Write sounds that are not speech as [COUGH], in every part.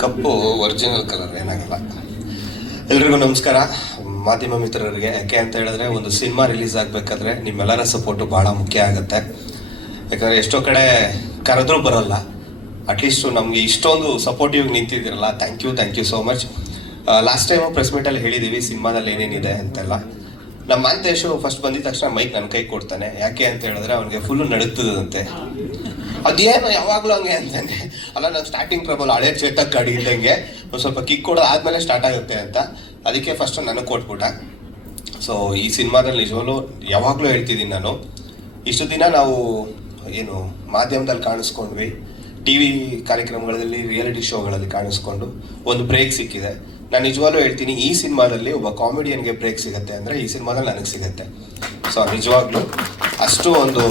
ಕಪ್ಪು original colour ಏನಾಗಲ್ಲ. ಎಲ್ರಿಗೂ ನಮಸ್ಕಾರ. ಮಾಧ್ಯಮ ಮಿತ್ರರಿಗೆ, ಯಾಕೆ ಅಂತ ಹೇಳಿದ್ರೆ, ಒಂದು ಸಿನಿಮಾ ರಿಲೀಸ್ ಆಗಬೇಕಾದ್ರೆ ನಿಮ್ಮೆಲ್ಲರ ಸಪೋರ್ಟು ಭಾಳ ಮುಖ್ಯ ಆಗುತ್ತೆ. ಯಾಕಂದರೆ ಎಷ್ಟೋ ಕಡೆ ಕರೆದ್ರೂ ಬರಲ್ಲ. ಅಟ್ಲೀಸ್ಟ್ ನಮಗೆ ಇಷ್ಟೊಂದು supportive ನಿಂತಿದ್ದೀರಲ್ಲ. Thank you thank you so much last time press ಮೀಟಲ್ಲಿ ಹೇಳಿದ್ದೀವಿ ಸಿನಿಮಾದಲ್ಲಿ ಏನೇನಿದೆ ಅಂತೆಲ್ಲ. ನಮ್ಮ ಮಾಂತೇಶು ಫಸ್ಟ್ ಬಂದಿದ ತಕ್ಷಣ ಮೈಕ್ ನನ್ನ ಕೈ ಕೊಡ್ತಾನೆ. ಯಾಕೆ ಅಂತ ಹೇಳಿದ್ರೆ, ಅವನಿಗೆ ಫುಲ್ಲು ನಡುತ್ತದಂತೆ ಅದೇನು ಯಾವಾಗಲೂ ಹಂಗೆ ಅಂತಾನೆ. ಅಲ್ಲ, ನಾನು ಸ್ಟಾರ್ಟಿಂಗ್ ಟ್ರಬಲ್ ಹಳೆ ಚೇತಕ್ ಗಾಡಿ ಇದ್ದಂಗೆ ಒಂದು ಸ್ವಲ್ಪ ಕಿಕ್ ಕೊಡೋ ಆದ್ಮೇಲೆ ಸ್ಟಾರ್ಟ್ ಆಗುತ್ತೆ ಅಂತ. ಅದಕ್ಕೆ ಫಸ್ಟ್ ನನಗೆ ಕೊಟ್ಬಿಟ್ಟ. ಸೊ ಈ ಸಿನಿಮಾದಲ್ಲಿ ನಿಜವಾಗ್ಲೂ ಯಾವಾಗಲೂ ಹೇಳ್ತಿದ್ದೀನಿ ನಾನು. ಇಷ್ಟು ದಿನ ನಾವು, ಏನು, ಮಾಧ್ಯಮದಲ್ಲಿ ಕಾಣಿಸ್ಕೊಂಡ್ವಿ. ಟಿ ವಿ ಕಾರ್ಯಕ್ರಮಗಳಲ್ಲಿ ರಿಯಾಲಿಟಿ ಶೋಗಳಲ್ಲಿ ಕಾಣಿಸ್ಕೊಂಡು ಒಂದು ಬ್ರೇಕ್ ಸಿಕ್ಕಿದೆ. ನಾನು ನಿಜವಾಗ್ಲೂ ಹೇಳ್ತೀನಿ, ಈ ಸಿನಿಮಾದಲ್ಲಿ ಒಬ್ಬ ಕಾಮಿಡಿಯನ್ಗೆ ಬ್ರೇಕ್ ಸಿಗುತ್ತೆ ಅಂದರೆ ಈ ಸಿನಿಮಾದಲ್ಲಿ ನನಗೆ ಸಿಗುತ್ತೆ. ಸೊ ನಿಜವಾಗ್ಲೂ ಅಷ್ಟು ಒಂದು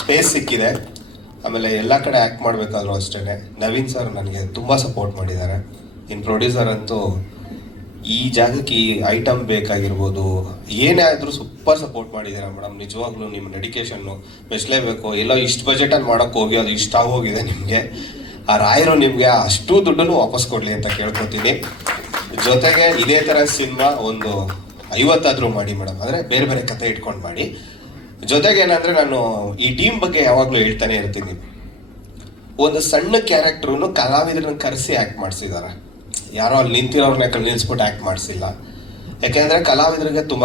ಸ್ಪೇಸ್ ಸಿಕ್ಕಿದೆ. ಆಮೇಲೆ ಎಲ್ಲ ಕಡೆ ಆ್ಯಕ್ಟ್ ಮಾಡಬೇಕಾದ್ರೂ ಅಷ್ಟೇ ನವೀನ್ ಸರ್ ನನಗೆ ತುಂಬ ಸಪೋರ್ಟ್ ಮಾಡಿದ್ದಾರೆ. ಇನ್ನು ಪ್ರೊಡ್ಯೂಸರ್ ಅಂತೂ ಈ ಜಾಗಕ್ಕೆ ಈ ಐಟಮ್ ಬೇಕಾಗಿರ್ಬೋದು, ಏನೇ ಆದರೂ ಸೂಪರ್ ಸಪೋರ್ಟ್ ಮಾಡಿದ್ದೀರಾ ಮೇಡಮ್ ನಿಜವಾಗ್ಲೂ ನಿಮ್ಮ ಡೆಡಿಕೇಶನ್ನು ಮೆಚ್ಚಲೇಬೇಕು. ಎಲ್ಲೋ ಇಷ್ಟು ಬಜೆಟಲ್ಲಿ ಮಾಡೋಕ್ಕೆ ಹೋಗಿ, ಅದು ಇಷ್ಟ ಆಗೋಗಿದೆ ನಿಮಗೆ. ಆ ರಾಯರು ನಿಮಗೆ ಅಷ್ಟು ದುಡ್ಡನ್ನು ವಾಪಸ್ ಕೊಡಲಿ ಅಂತ ಕೇಳ್ಕೊತೀನಿ. ಜೊತೆಗೆ ಇದೇ ಥರ ಸಿನಿಮಾ ಒಂದು ಐವತ್ತಾದರೂ ಮಾಡಿ ಮೇಡಮ್ ಅಂದರೆ ಬೇರೆ ಬೇರೆ ಕತೆ ಇಟ್ಕೊಂಡು ಮಾಡಿ. ಜೊತೆಗೆ ಏನಂದ್ರೆ ನಾನು ಈ ಟೀಮ್ ಬಗ್ಗೆ ಯಾವಾಗಲೂ ಹೇಳ್ತಾನೆ ಇರ್ತೀನಿ. ಒಂದು ಸಣ್ಣ ಕ್ಯಾರೆಕ್ಟ್ರನ್ನು ಕಲಾವಿದರನ್ನ ಕರೆಸಿ ಆ್ಯಕ್ಟ್ ಮಾಡಿಸಿದ್ದಾರೆ. ಯಾರೋ ಅಲ್ಲಿ ನಿಂತಿರೋರನ್ನ ನಿಲ್ಲಿಸ್ಬಿಟ್ಟು ಆ್ಯಕ್ಟ್ ಮಾಡಿಸಿಲ್ಲ. ಯಾಕೆಂದರೆ ಕಲಾವಿದರಿಗೆ ತುಂಬ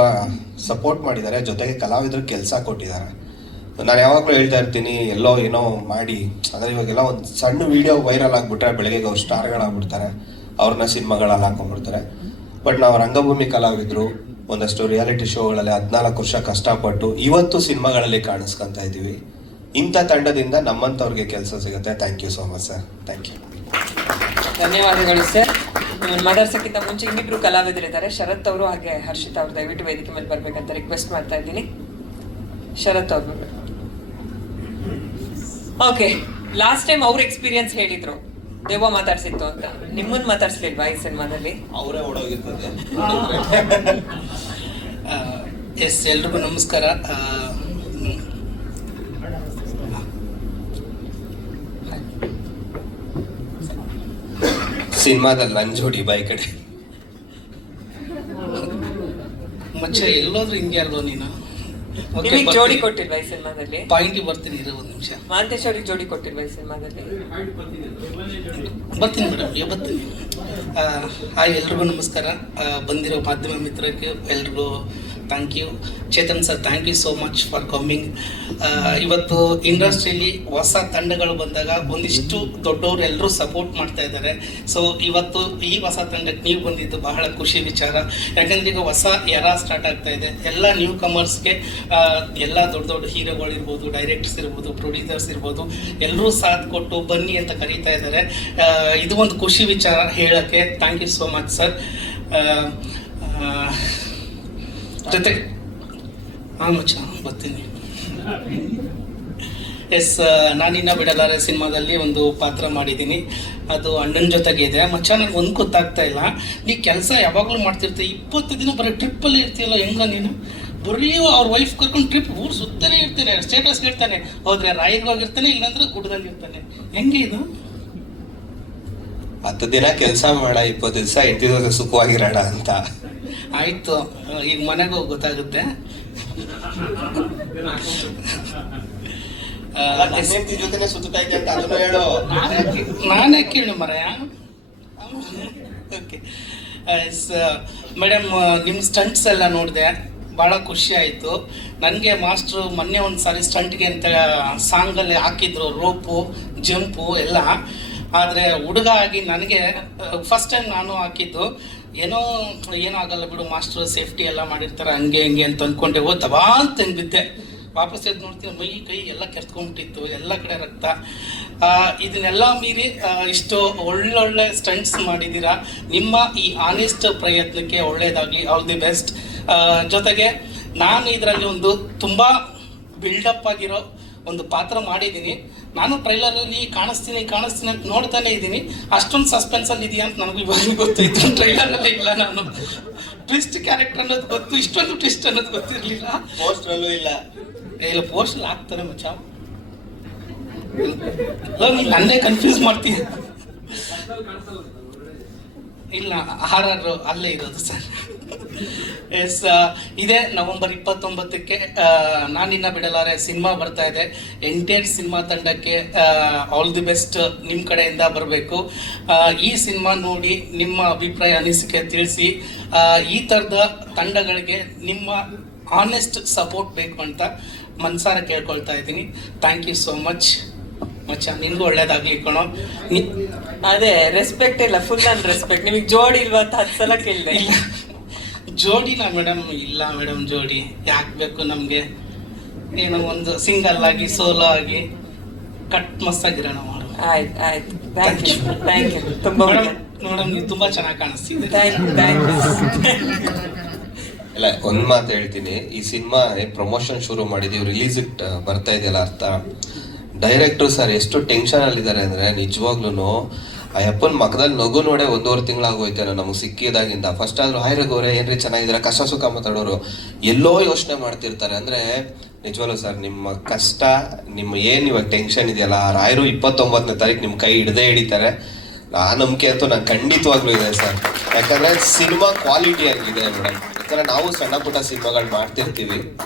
ಸಪೋರ್ಟ್ ಮಾಡಿದ್ದಾರೆ, ಜೊತೆಗೆ ಕಲಾವಿದರಿಗೆ ಕೆಲಸ ಕೊಟ್ಟಿದ್ದಾರೆ. ನಾನು ಯಾವಾಗಲೂ ಹೇಳ್ತಾ ಇರ್ತೀನಿ, ಎಲ್ಲೋ ಏನೋ ಮಾಡಿ, ಅಂದರೆ ಇವಾಗೆಲ್ಲ ಒಂದು ಸಣ್ಣ ವಿಡಿಯೋ ವೈರಲ್ ಆಗಿಬಿಟ್ರೆ ಬೆಳಗ್ಗೆ ಅವ್ರು ಸ್ಟಾರ್ಗಳಾಗ್ಬಿಡ್ತಾರೆ ಅವ್ರನ್ನ ಸಿನಿಮಾಗಳಲ್ಲಿ ಹಾಕೊಂಡ್ಬಿಡ್ತಾರೆ. ಬಟ್ ನಾವು ರಂಗಭೂಮಿ ಕಲಾವಿದರು ಒಂದಷ್ಟು ರಿಯಾಲಿಟಿ ಶೋಗಳಲ್ಲಿ ಹದಿನಾಲ್ಕು ವರ್ಷ ಕಷ್ಟಪಟ್ಟು ಇವತ್ತು ಸಿನಿಮಾಗಳಲ್ಲಿ ಕಾಣಿಸ್ಕೊಂತ ಇದ್ದೀವಿ. ಇಂಥ ತಂಡದಿಂದ ನಮ್ಮಂಥವ್ರಿಗೆ ಕೆಲಸ ಸಿಗುತ್ತೆ. Thank you so much sir thank you ಧನ್ಯವಾದಗಳು ಸರ್ ಮಾತಾಡ್ಸೋಕ್ಕಿಂತ ಮುಂಚೆ ಇನ್ನಿಬ್ರು ಕಲಾವಿದರಿದ್ದಾರೆ. ಶರತ್ ಅವರು ಹಾಗೆ ಹರ್ಷಿತ್ ಅವರು ದಯವಿಟ್ಟು ವೇದಿಕೆ ಮೇಲೆ ಬರಬೇಕಂತ ರಿಕ್ವೆಸ್ಟ್ ಮಾಡ್ತಾ ಇದ್ದೀನಿ. ಶರತ್ ಅವರು. ಓಕೆ ಲಾಸ್ಟ್ ಟೈಮ್ ಅವ್ರ ಎಕ್ಸ್ಪೀರಿಯನ್ಸ್ ಹೇಳಿದ್ರು. ದೇವ ಮಾತಾಡ್ಸಿತ್ತು ಅಂತ. ನಿಮ್ಮನ್ನ ಮಾತಾಡ್ಸ್ಲಿಲ್ವಾ ಈ ಸಿನಿಮಾದಲ್ಲಿ? ಅವರೇ ಓಡೋಗಿರ್ತದೆ [LAUGHS] ಎಸ್ ಎಲ್ರಿಗೂ ನಮಸ್ಕಾರ. ಸಿನಿಮಾದಲ್ಲಿ ನನ್ನ ಜೋಡಿ ಬೈ ಕಡೆ. ಮಚ್ಚ ಎಲ್ಲೋದ್ರೂ ಹಿಂಗೆ ಅಲ್ವೋ ನೀನು? ನಿಮಗೆ ಜೋಡಿ ಕೊಟ್ಟಿಲ್ವಾ ಈ ಸಿನಿಮಾದಲ್ಲಿ? ಪಾಯಿಂಟ್ ಬರ್ತೀನಿ ಇರೋ ಒಂದು ನಿಮಿಷ. ಮಾಂತೇಶ್ ಅವ್ರಿಗೆ ಜೋಡಿ ಕೊಟ್ಟಿಲ್ವಾ ಈ ಸಿನಿಮಾದಲ್ಲಿ? ಬರ್ತೀನಿ ಮೇಡಮ್ ಬರ್ತೀನಿ. ಹಾಯ್ ಎಲ್ರಿಗೂ ನಮಸ್ಕಾರ. ಬಂದಿರೋ ಮಾಧ್ಯಮ ಮಿತ್ರಕ್ಕೆ ಎಲ್ರಿಗೂ thank you Chetan sir thank you so much for coming ಇವತ್ತು ಇಂಡಸ್ಟ್ರಿಯಲ್ಲಿ ಹೊಸ ತಂಡಗಳು ಬಂದಾಗ ಒಂದಿಷ್ಟು ದೊಡ್ಡವರು ಎಲ್ಲರೂ ಸಪೋರ್ಟ್ ಮಾಡ್ತಾ ಇದ್ದಾರೆ. ಸೊ ಇವತ್ತು ಈ ಹೊಸ ತಂಡಕ್ಕೆ ನೀವು ಬಂದಿದ್ದು ಬಹಳ ಖುಷಿ ವಿಚಾರ. ಯಾಕಂದರೆ ಈಗ ಹೊಸ ಎರ ಸ್ಟಾರ್ಟ್ ಆಗ್ತಾ ಇದೆ. ಎಲ್ಲ ನ್ಯೂ ಕಮರ್ಸ್ಗೆ ಎಲ್ಲ ದೊಡ್ಡ ದೊಡ್ಡ ಹೀರೋಗಳಿರ್ಬೋದು ಡೈರೆಕ್ಟರ್ಸ್ ಇರ್ಬೋದು ಪ್ರೊಡ್ಯೂಸರ್ಸ್ ಇರ್ಬೋದು ಎಲ್ಲರೂ ಸಾಥ್ ಕೊಟ್ಟು ಬನ್ನಿ ಅಂತ ಕರೀತಾ ಇದ್ದಾರೆ. ಇದು ಒಂದು ಖುಷಿ ವಿಚಾರ ಹೇಳೋಕ್ಕೆ thank you so much sir ಜೊತೆ. ಹಾಂ ಬರ್ತೀನಿ. ಎಸ್ ನಾನಿನ್ನ ಬಿಡಲಾರೆ ಸಿನಿಮಾದಲ್ಲಿ ಒಂದು ಪಾತ್ರ ಮಾಡಿದ್ದೀನಿ. ಅದು ಅಣ್ಣನ ಜೊತೆಗೆ ಇದೆ. ಮಚ್ಚ ನನಗೆ ಒಂದು ಗೊತ್ತಾಗ್ತಾ ಇಲ್ಲ. ನೀ ಕೆಲಸ ಯಾವಾಗಲೂ ಮಾಡ್ತಿರ್ತೀವಿ ಇಪ್ಪತ್ತು ದಿನ ಬರೀ ಟ್ರಿಪ್ಪಲ್ಲಿ ಇರ್ತೀಯಲ್ಲ ಹೆಂಗ ನೀನು? ಬರೀ ಅವ್ರ ವೈಫ್ ಕರ್ಕೊಂಡು ಟ್ರಿಪ್ ಊರು ಸುತ್ತಲೇ ಇರ್ತಾನೆ. ಸ್ಟೇಟಸ್ ಇರ್ತಾನೆ ಹೋದ್ರೆ ರಾಯಿಗೆ ಹೋಗಿರ್ತಾನೆ ಇಲ್ಲಾಂದ್ರೆ ಗುಡ್ಡದಲ್ಲಿ ಇರ್ತಾನೆ. ಹೆಂಗೆ ಇದು? ಹತ್ತು ದಿನ ಕೆಲಸ ಮಾಡ, ಇಪ್ಪತ್ತು ದಿವಸ ಎಂಟು ದಿವಸ ಸುಖವಾಗಿರೋಣ ಅಂತ. ಆಯ್ತು ಈಗ ಮನೆಗೆ ಹೋಗಿ ಗೊತ್ತಾಗುತ್ತೆ. ಜೊತೆಗೆ ಎಸ್- ಜೊತೆ ಸುತ್ತಾ ಇದ್ದೆ ಅಂತ ಅದನ್ನು ಹೇಳು. ನಾನೇ ಕೇಳು ಮರ ಓಕೆ ಮೇಡಮ್ ನಿಮ್ಮ ಸ್ಟಂಟ್ಸ್ ಎಲ್ಲ ನೋಡಿದೆ. ಭಾಳ ಖುಷಿ ಆಯಿತು. ನನಗೆ ಮಾಸ್ಟ್ರು ಮೊನ್ನೆ ಒಂದು ಸಾರಿ ಸ್ಟಂಟ್ಗೆ ಅಂತ ಸಾಂಗಲ್ಲಿ ಹಾಕಿದ್ರು ರೋಪು ಜಂಪು ಎಲ್ಲ. ಆದರೆ ಹುಡುಗ ಆಗಿ ನನಗೆ ಫಸ್ಟ್ ಟೈಮ್ ನಾನು ಹಾಕಿದ್ದು. ಏನೋ ಏನೂ ಆಗಲ್ಲ ಬಿಡು, ಮಾಸ್ಟರ್ ಸೇಫ್ಟಿ ಎಲ್ಲ ಮಾಡಿರ್ತಾರೆ, ಹಂಗೆ ಹಂಗೆ ಅಂತ ಅಂದ್ಕೊಂಡೆ ಓ ದಬಾ ಅಂತ ವಾಪಸ್ ಎದ್ದು ನೋಡ್ತೀನಿ, ಮೈ ಕೈ ಎಲ್ಲ ಕೆರ್ತ್ಕೊಂಡ್ಬಿಟ್ಟಿತ್ತು ಎಲ್ಲ ಕಡೆ ರಕ್ತ. ಇದನ್ನೆಲ್ಲ ಮೀರಿ ಇಷ್ಟು ಒಳ್ಳೊಳ್ಳೆ ಸ್ಟಂಟ್ಸ್ ಮಾಡಿದ್ದೀರಾ? ನಿಮ್ಮ ಈ ಆನೆಸ್ಟ್ ಪ್ರಯತ್ನಕ್ಕೆ ಒಳ್ಳೆಯದಾಗಲಿ ಆಲ್ ದಿ ಬೆಸ್ಟ್ ಜೊತೆಗೆ ನಾನು ಇದರಲ್ಲಿ ಒಂದು ತುಂಬ ಬಿಲ್ಡಪ್ ಆಗಿರೋ ಒಂದು ಪಾತ್ರ ಮಾಡಿದ್ದೀನಿ. ನಾನು ಟ್ರೈಲರಲ್ಲಿ ಕಾಣಿಸ್ತೀನಿ ಕಾಣಿಸ್ತೀನಿ ಅಂತ ನೋಡ್ತಾನೆ ಇದ್ದೀನಿ. ಅಷ್ಟೊಂದು ಸಸ್ಪೆನ್ಸಲ್ಲಿ ಇದೆಯಾ ಅಂತ ನನಗೂ ಇವಾಗ ಗೊತ್ತಾಯ್ತು. ಟ್ರೈಲರಲ್ಲಿ ಇಲ್ಲ ನಾನು. ಟ್ವಿಸ್ಟ್ ಕ್ಯಾರೆಕ್ಟರ್ ಅನ್ನೋದು ಗೊತ್ತು ಇಷ್ಟೊಂದು ಟ್ವಿಸ್ಟ್ ಅನ್ನೋದು ಗೊತ್ತಿರಲಿಲ್ಲ. ಪೋಸ್ಟ್ರಲ್ಲೂ ಇಲ್ಲ. ಇಲ್ಲ ಪೋಸ್ಟಲ್ಲಿ ಹಾಕ್ತಾರೆ ಮಚ್ಚ. ನನ್ನೇ ಕನ್ಫ್ಯೂಸ್ ಮಾಡ್ತೀನಿ ಇಲ್ಲ ಆರ್ ಆರ್ ಅಲ್ಲೇ ಇರೋದು ಸರ್. ಎಸ್ ಇದೇ ನವೆಂಬರ್ ಇಪ್ಪತ್ತೊಂಬತ್ತಕ್ಕೆ ನಾನಿನ್ನ ಬಿಡಲಾರೆ ಸಿನಿಮಾ ಬರ್ತಾ ಇದೆ. ಎಂಟೈರ್ ಸಿನಿಮಾ ತಂಡಕ್ಕೆ ಆಲ್ ದಿ ಬೆಸ್ಟ್ ನಿಮ್ಮ ಕಡೆಯಿಂದ ಬರಬೇಕು. ಈ ಸಿನಿಮಾ ನೋಡಿ ನಿಮ್ಮ ಅಭಿಪ್ರಾಯ ಅನಿಸಿಕೆ ತಿಳಿಸಿ. ಈ ಥರದ ತಂಡಗಳಿಗೆ ನಿಮ್ಮ ಆನೆಸ್ಟ್ ಸಪೋರ್ಟ್ ಬೇಕು ಅಂತ ಮನ್ಸಾರ ಕೇಳ್ಕೊಳ್ತಾ ಇದ್ದೀನಿ. ಥ್ಯಾಂಕ್ ಯು ಸೋ ಮಚ್ ಮಚ್ಚ ನಿನ್ಗೂ ಒಳ್ಳೇದಾಗ್ಲಿ ಕಣೋ. ಅದೇ ರೆಸ್ಪೆಕ್ಟ್ ಇಲ್ಲ ಫುಲ್ ಅಂಡ್ ರೆಸ್ಪೆಕ್ಟ್ ನಿಮಗೆ ಜೋಡಿ ಇಲ್ವಾ ಅಂತ ಹತ್ತು ಸಲ ಕೇಳಿದೆ. ಇಲ್ಲ. ಜೋಡಿನ ಮೇಡಮ್ ಇಲ್ಲ ಮೇಡಮ್ ಜೋಡಿ. ಯಾಕೆ ಬೇಕು ನಮಗೆ? ಏನೋ ಒಂದು ಸಿಂಗಲ್ ಆಗಿ ಸೋಲೋ ಆಗಿ ಕಟ್ ಮಸ್ತಾಗಿರೋಣ ಮಾಡು ಆಯ್ತು ಆಯ್ತು. ಥ್ಯಾಂಕ್ ಯು ಥ್ಯಾಂಕ್ ಯು ತುಂಬ ಮೇಡಮ್ ಮೇಡಮ್ ನೀವು ತುಂಬ ಚೆನ್ನಾಗಿ ಕಾಣಿಸ್ತಿದೆ. ಥ್ಯಾಂಕ್ ಯು ಥ್ಯಾಂಕ್ ಯು ಇಲ್ಲ ಒಂದ್ ಮಾತು ಹೇಳ್ತೀನಿ. ಈ ಸಿನಿಮಾ ಪ್ರಮೋಷನ್ ಶುರು ಮಾಡಿದೀವಿ ರಿಲೀಸ್ ಬರ್ತಾ ಇದೆಯಲ್ಲ ಅರ್ಥ? ಡೈರೆಕ್ಟರ್ ಸರ್ ಎಷ್ಟು ಟೆನ್ಷನ್ ಅಲ್ಲಿದ್ದಾರೆ ಅಂದ್ರೆ ನಿಜವಾಗ್ಲೂ ಆ ಅಪ್ಪನ ಮಕದಲ್ಲಿ ನಗು ನೋಡೇ ಒಂದೂವರೆ ತಿಂಗಳಾಗೋಯ್ತೇನೋ ನಮಗೆ ಸಿಕ್ಕಿದಾಗಿಂದ. ಫಸ್ಟ್ ಆದರೂ, ಹಾಯ್ ರಘುವರೆ ಏನ್ರಿ ಚೆನ್ನಾಗಿದ್ದೀರಾ? ಕಷ್ಟ ಸುಖ ಮಾತಾಡೋರು. ಎಲ್ಲೋ ಯೋಚನೆ ಮಾಡ್ತಿರ್ತಾರೆ. ಅಂದ್ರೆ, ನಿಜವಾಗ್ಲೂ ಸರ್, ನಿಮ್ಮ ಕಷ್ಟ, ನಿಮ್ಮ ಏನು ಇವಾಗ ಟೆನ್ಷನ್ ಇದೆಯಲ್ಲ ರಾಯರು ಇಪ್ಪತ್ತೊಂಬತ್ತನೇ ತಾರೀಕು ನಿಮ್ಮ ಕೈ ಹಿಡ್ದೇ ಹಿಡಿತಾರೆ. ಆ ನಂಬಿಕೆ ಅಂತೂ ನಂಗೆ ಖಂಡಿತವಾಗ್ಲೂ ಇದೆ ಸರ್. ಯಾಕಂದ್ರೆ, ಸಿನಿಮಾ ಕ್ವಾಲಿಟಿ ಆಗಿದೆ ಮೇಡಮ್. ಯಾಕಂದರೆ, ನಾವು ಸಣ್ಣ ಪುಟ್ಟ ಸಿನಿಮಾಗಳು ಮಾಡ್ತಿರ್ತೀವಿ.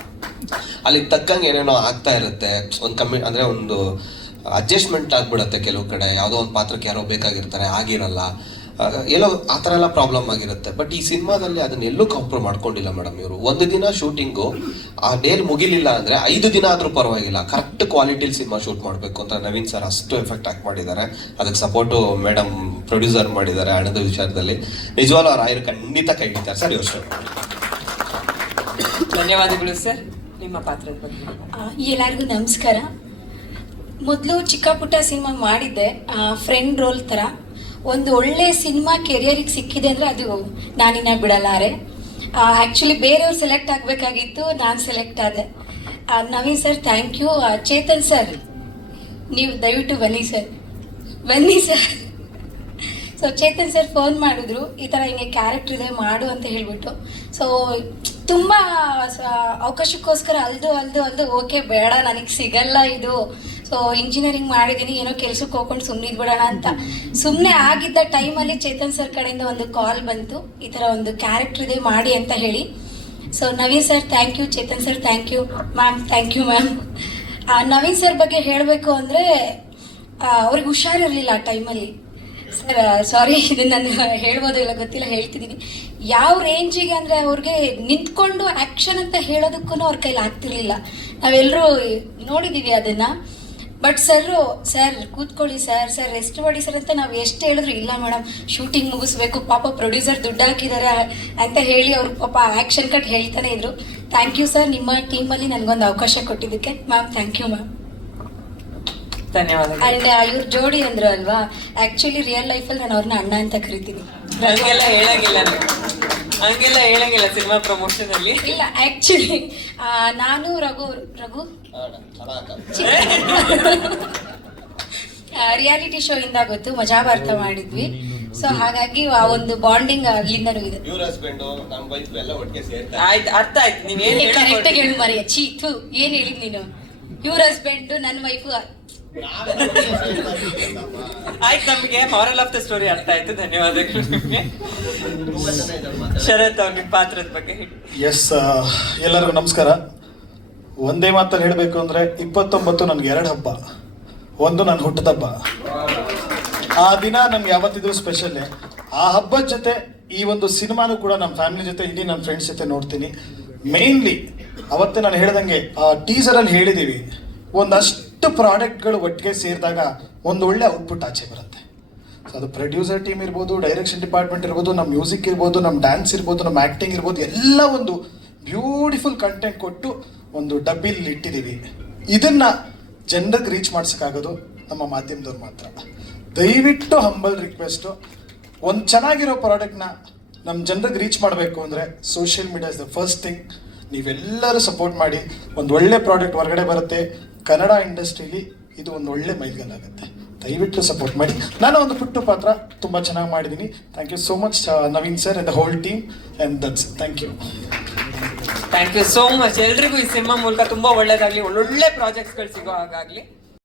ಅಲ್ಲಿ ತಕ್ಕಂಗೆ ಏನೇನೋ ಆಗ್ತಾ ಇರುತ್ತೆ. ಒಂದು ಕಮ್ಮಿ, ಅಂದ್ರೆ ಒಂದು ಅಡ್ಜಸ್ಟ್ಮೆಂಟ್ ಆಗ್ಬಿಡತ್ತೆ ಕೆಲವು ಕಡೆ. ಯಾವುದೋ ಒಂದು ಪಾತ್ರಕ್ಕೆ ಯಾರೋ ಬೇಕಾಗಿರ್ತಾರೆ ಆಗಿರಲ್ಲ. ಎಲ್ಲೋ ಆ ಥರ ಎಲ್ಲ ಪ್ರಾಬ್ಲಮ್ ಆಗಿರುತ್ತೆ. ಬಟ್ ಈ ಸಿನಿಮಾದಲ್ಲಿ ಅದನ್ನ ಎಲ್ಲೂ ಕಾಂಪ್ರೋ ಮಾಡ್ಕೊಂಡಿಲ್ಲ ಮೇಡಮ್ ಇವರು. ಒಂದು ದಿನ ಶೂಟಿಂಗು ಆ ಡೇಲ್ ಮುಗಿಲಿಲ್ಲ ಅಂದ್ರೆ ಐದು ದಿನ ಆದ್ರೂ ಪರವಾಗಿಲ್ಲ. ಕರೆಕ್ಟ್ ಕ್ವಾಲಿಟಿಲಿ ಸಿನಿಮಾ ಶೂಟ್ ಮಾಡಬೇಕು ಅಂತ ನವೀನ್ ಸರ್ ಅಷ್ಟು ಎಫೆಕ್ಟ್ ಹಾಕಿ ಮಾಡಿದ್ದಾರೆ. ಅದಕ್ಕೆ ಸಪೋರ್ಟು ಮೇಡಮ್ ಪ್ರೊಡ್ಯೂಸರ್ ಮಾಡಿದ್ದಾರೆ ಹಣದ ವಿಚಾರದಲ್ಲಿ. ನಿಜವಾಗ್ಲೂ ಅವ್ರ ಆಯ್ರು ಖಂಡಿತ ಕೈ ಹಿಡಿತಾರೆ. ಸರ್ ಯೋಚನೆ ಧನ್ಯವಾದಗಳು ಸರ್. ನಿಮ್ಮ ಪಾತ್ರದ ಬಗ್ಗೆ. ಆ, ಎಲ್ಲರಿಗೂ ನಮಸ್ಕಾರ. ಮೊದಲು ಚಿಕ್ಕ ಪುಟ್ಟ ಸಿನಿಮಾ ಮಾಡಿದ್ದೆ ಫ್ರೆಂಡ್ ರೋಲ್ ಥರ ಒಂದು ಒಳ್ಳೆ ಸಿನಿಮಾ ಕೆರಿಯರಿಗೆ ಸಿಕ್ಕಿದೆ ಅಂದರೆ ಅದು ನಾನಿನ್ನ ಬಿಡಲಾರೆ. ಆ್ಯಕ್ಚುಲಿ ಬೇರೆಯವ್ರು ಸೆಲೆಕ್ಟ್ ಆಗಬೇಕಾಗಿತ್ತು, ನಾನು ಸೆಲೆಕ್ಟ್ ಆದೆ. Naveen sir thank you Chetan sir ನೀವು ದಯವಿಟ್ಟು ಬನ್ನಿ ಸರ್ ಬನ್ನಿ sir so Chetan sir phone ಮಾಡಿದ್ರು, ಈ ಥರ ಹಿಂಗೆ ಕ್ಯಾರೆಕ್ಟರ್ ಇದೆ, ಮಾಡು ಅಂತ ಹೇಳ್ಬಿಟ್ಟು. ಸೊ ತುಂಬ ಅವಕಾಶಕ್ಕೋಸ್ಕರ ಅಲ್ದು ಅಲ್ದು ಅಲ್ದು ಓಕೆ ಬೇಡ, ನನಗೆ ಸಿಗಲ್ಲ ಇದು. ಸೊ ಇಂಜಿನಿಯರಿಂಗ್ ಮಾಡಿದ್ದೀನಿ ಏನೋ ಕೆಲ್ಸಕ್ಕೆ ಹೋಗ್ಕೊಂಡು ಸುಮ್ಮನೆ ಬಿಡೋಣ ಅಂತ. ಸುಮ್ಮನೆ ಆಗಿದ್ದ ಟೈಮಲ್ಲಿ ಚೇತನ್ ಸರ್ ಕಡೆಯಿಂದ ಒಂದು ಕಾಲ್ ಬಂತು. ಈ ಥರ ಒಂದು ಕ್ಯಾರೆಕ್ಟರ್ ಇದೆ, ಮಾಡಿ ಅಂತ ಹೇಳಿ. So Naveen sir thank you Chetan sir thank you ma'am thank you ma'am Naveen sir ಬಗ್ಗೆ ಹೇಳಬೇಕು ಅಂದರೆ ಅವ್ರಿಗೆ ಹುಷಾರಿರಲಿಲ್ಲ ಆ ಟೈಮಲ್ಲಿ ಸರ್ ಸಾರಿ ಇದು ನಾನು ಹೇಳ್ಬೋದು ಇಲ್ಲ ಗೊತ್ತಿಲ್ಲ ಹೇಳ್ತಿದ್ದೀನಿ ಯಾವ ರೇಂಜಿಗೆ ಅಂದರೆ ಅವ್ರಿಗೆ ನಿಂತ್ಕೊಂಡು ಆ್ಯಕ್ಷನ್ ಅಂತ ಹೇಳೋದಕ್ಕೂ ಅವ್ರ ಕೈಲಿ ಆಗ್ತಿರ್ಲಿಲ್ಲ. ನಾವೆಲ್ಲರೂ ನೋಡಿದ್ದೀವಿ ಅದನ್ನು. ಬಟ್ ಸರ್ ಸರ್ ಕೂತ್ಕೊಳ್ಳಿ ಸರ್ ಸರ್ ರೆಸ್ಟ್ ಮಾಡಿ ಸರ್ ಅಂತ ನಾವು ಎಷ್ಟು ಹೇಳಿದ್ರು ಇಲ್ಲ ಮೇಡಮ್ ಶೂಟಿಂಗ್ ಮುಗಿಸ್ಬೇಕು ಪಾಪ ಪ್ರೊಡ್ಯೂಸರ್ ದುಡ್ಡು ಹಾಕಿದ್ದಾರೆ ಅಂತ ಹೇಳಿ ಅವ್ರು ಪಾಪ ಆಕ್ಷನ್ ಕಟ್ ಹೇಳ್ತಾನೆ ಇದ್ರು. ಥ್ಯಾಂಕ್ ಯು ಸರ್ ನಿಮ್ಮ ಟೀಮಲ್ಲಿ ನನಗೊಂದು ಅವಕಾಶ ಕೊಟ್ಟಿದ್ದಕ್ಕೆ. ಮ್ಯಾಮ್ ಥ್ಯಾಂಕ್ ಯು ಮ್ಯಾಮ್ ಧನ್ಯವಾದ ಅಂಡ್ ಇವ್ರ ಜೋಡಿ ಅಂದ್ರು ಅಲ್ವಾ? ಆಕ್ಚುಲಿ ರಿಯಲ್ ಲೈಫಲ್ಲಿ ನಾನು ಅವ್ರನ್ನ ಅಣ್ಣ ಅಂತ ಕರಿತೀನಿ. ನನಗೆಲ್ಲ ಹೇಳಂಗಿಲ್ಲ. ಹಂಗೆಲ್ಲ ಹೇಳಂಗಿಲ್ಲ ಸಿನಿಮಾ ಪ್ರಮೋಷನ್ ಅಲ್ಲಿ. ಇಲ್ಲ ಆಕ್ಚುಲಿ ನಾನು ರಘು ರಘು? ರಿಯಾಲಿಟಿ ಶೋ ಇಂದ ಗೊತ್ತು ಮಜಾ ಬರ್ತಾ ಮಾಡಿದ್ವಿ. ಸೊ ಹಾಗಾಗಿ ಆ ಒಂದು ಬಾಂಡಿಂಗ್ ಅಲ್ಲಿಂದನೂ ಇದೆ ಇವ್ರ ಹಸ್ಬೆಂಡ್ ನಮ್ಮ ವೈಫ್ ಎಲ್ಲ ಒಟ್ಟಿಗೆ ಸೇರ್ತಾರೆ ಆಯ್ತು ಅರ್ಥ ಆಯ್ತು ನೀವು ಏನು ಹೇಳಿ ಹೇಳು ಮರಿ ಚೀ ಏನು ಏನ್ ಹೇಳಿದ್ ನೀನು? ಇವ್ರ ಹಸ್ಬೆಂಡ್ ನನ್ನ ವೈಫು ಆಯ್ತು, ನಮಗೆ ಮಾರಲ್ ಆಫ್ ದ ಸ್ಟೋರಿ ಅರ್ಥ ಆಯ್ತು. ಧನ್ಯವಾದಗಳು ನಿಮಗೆ. ಶರತ್ ಅವ್ರ ನಿಮ್ ಪಾತ್ರದ ಬಗ್ಗೆ ಎಸ್ ಎಲ್ಲರಿಗೂ ನಮಸ್ಕಾರ. ಒಂದೇ ಮಾತಲ್ಲಿ ಹೇಳಬೇಕು ಅಂದರೆ ಇಪ್ಪತ್ತೊಂಬತ್ತು ನನಗೆ ಎರಡು ಹಬ್ಬ, ಒಂದು ನನ್ನ ಹುಟ್ಟದ ಹಬ್ಬ. ಆ ದಿನ ನಮ್ಗೆ ಯಾವತ್ತಿದ್ರು ಸ್ಪೆಷಲ್ಲೇ ಆ ಹಬ್ಬದ ಜೊತೆ ಈ ಒಂದು ಸಿನಿಮಾನು ಕೂಡ ನಮ್ಮ ಫ್ಯಾಮಿಲಿ ಜೊತೆ, ಇಡೀ ನನ್ನ ಫ್ರೆಂಡ್ಸ್ ಜೊತೆ ನೋಡ್ತೀನಿ. ಮೇನ್ಲಿ ಅವತ್ತೇ ನಾನು ಹೇಳ್ದಂಗೆ ಆ ಟೀಸರಲ್ಲಿ ಹೇಳಿದ್ದೀವಿ ಒಂದಷ್ಟು ಪ್ರಾಡಕ್ಟ್ಗಳು ಒಟ್ಟಿಗೆ ಸೇರಿದಾಗ ಒಂದು ಒಳ್ಳೆ ಔಟ್ಪುಟ್ ಆಚೆ ಬರುತ್ತೆ. ಸೊ ಅದು ಪ್ರೊಡ್ಯೂಸರ್ ಟೀಮ್ ಇರ್ಬೋದು ಡೈರೆಕ್ಷನ್ ಡಿಪಾರ್ಟ್ಮೆಂಟ್ ಇರ್ಬೋದು ನಮ್ಮ ಮ್ಯೂಸಿಕ್ ಇರ್ಬೋದು ನಮ್ಮ ಡ್ಯಾನ್ಸ್ ಇರ್ಬೋದು ನಮ್ಮ ಆ್ಯಕ್ಟಿಂಗ್ ಇರ್ಬೋದು, ಎಲ್ಲ ಒಂದು ಬ್ಯೂಟಿಫುಲ್ ಕಂಟೆಂಟ್ ಕೊಟ್ಟು ಒಂದು ಡಬ್ಬಿಲಿ ಇಟ್ಟಿದ್ದೀವಿ ಇದನ್ನು ಜನರಿಗೆ ರೀಚ್ ಮಾಡ್ಸೋಕ್ಕಾಗೋದು ನಮ್ಮ ಮಾಧ್ಯಮದವ್ರು ಮಾತ್ರ. ದಯವಿಟ್ಟು ಹಂಬಲ್ ರಿಕ್ವೆಸ್ಟು ಒಂದು ಚೆನ್ನಾಗಿರೋ ಪ್ರಾಡಕ್ಟ್ನ ನಮ್ಮ ಜನರಿಗೆ ರೀಚ್ ಮಾಡಬೇಕು ಅಂದರೆ social media is the first thing ನೀವೆಲ್ಲರೂ ಸಪೋರ್ಟ್ ಮಾಡಿ, ಒಂದು ಒಳ್ಳೆ ಪ್ರಾಡಕ್ಟ್ ಹೊರಗಡೆ ಬರುತ್ತೆ ಕನ್ನಡ ಇಂಡಸ್ಟ್ರೀಲಿ ಇದು ಒಂದು ಒಳ್ಳೆ ಮೈಲ್ಗಲ್ಲಾಗುತ್ತೆ. ದಯವಿಟ್ಟು ಸಪೋರ್ಟ್ ಮಾಡಿ. ನಾನು ಒಂದು ಪುಟ್ಟು ಪಾತ್ರ ತುಂಬ ಚೆನ್ನಾಗಿ ಮಾಡಿದ್ದೀನಿ thank you so much Naveen sir and the whole team and that's thank you thank you so much ಎಲ್ರಿಗೂ ಈ ಸಿನಿಮಾ ಮೂಲಕ ತುಂಬ ಒಳ್ಳೇದಾಗಲಿ, ಒಳ್ಳೊಳ್ಳೆ ಪ್ರಾಜೆಕ್ಟ್ಸ್ಗಳು ಸಿಗೋ ಹಾಗಾಗ್ಲಿ.